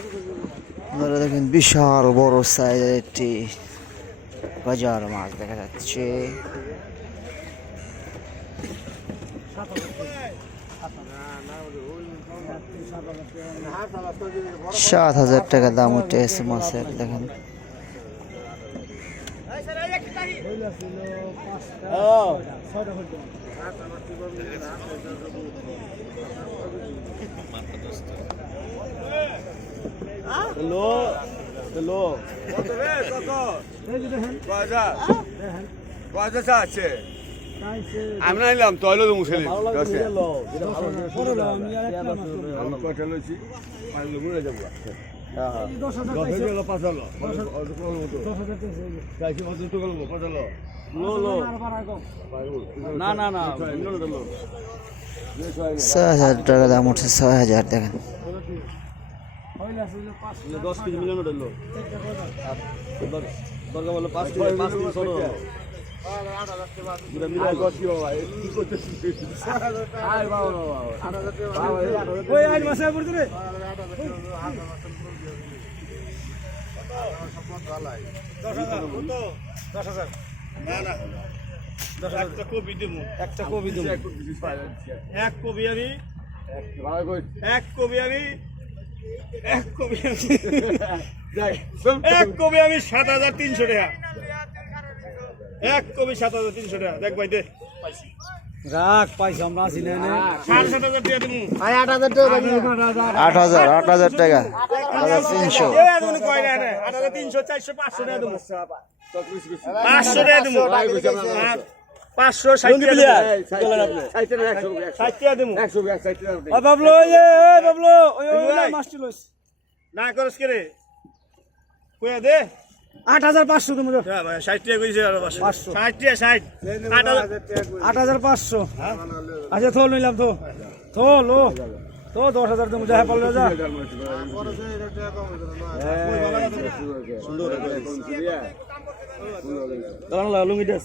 আপনারা দেখেন বিশাল বড় সাইজের একটি বাজার মাছ দেখা যাচ্ছে। সাত হাজার টাকা দাম এসে মাছের, দেখেন। হ্যালো হ্যালো আছে আমরা নিলাম তৈল মুসলিম কয়টা লইছি পাঁচলো মুড়ে যাব না না না। ছয় হাজার টাকা দাম উঠছে ছয় হাজার দেখেন। দশ কেজি মিলিয়ন উঠল দরকার বলো পাঁচ কেজি পাঁচ কেজি মিলাই দশ কি বাবা কি করতেছিস আয় বাবা বাবা ওই আজ মাসে পড়তে রে। একটা কপি দেবো। একটা কবি দেবো। এক কপি আমি। এক কপি আমি। এক কপি আমি এক কপি আমি সাত হাজার তিনশো টাকা। এক কপি সাত হাজার তিনশো টাকা। দেখ ভাই দে। রাখ পাইছি আমরা আছি না না। সাড়ে সাত হাজার টাকা দেবো। আট হাজার। আট হাজার আট হাজার তিনশো। না না। আট হাজার তিনশো চারশো পাঁচশো টাকা দেবো পাঁচশো টাকা দেবো পাঁচশো ষাট বাবলু বাবলু। না করস কে রে? কয়া দে। আট হাজার পাঁচশো তুমি। হ্যাঁ ষাট টাকা কইছে আর পাঁচশো। ষাট টাকা ষাট। আট হাজার। পাঁচশো। আচ্ছা থোল নিলাম তো থোল ও তো দশ হাজার তুমি যা পারলে যা। দাঁড়ান লুঙ্গি ড্রেস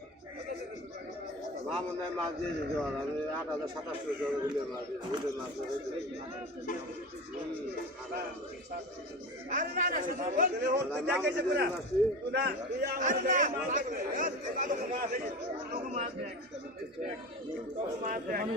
মাছ দিয়ে দিতে পারো আমি আট হাজার সাতাশশো দিলে মাছ মাছ দেখে মাছ দেখ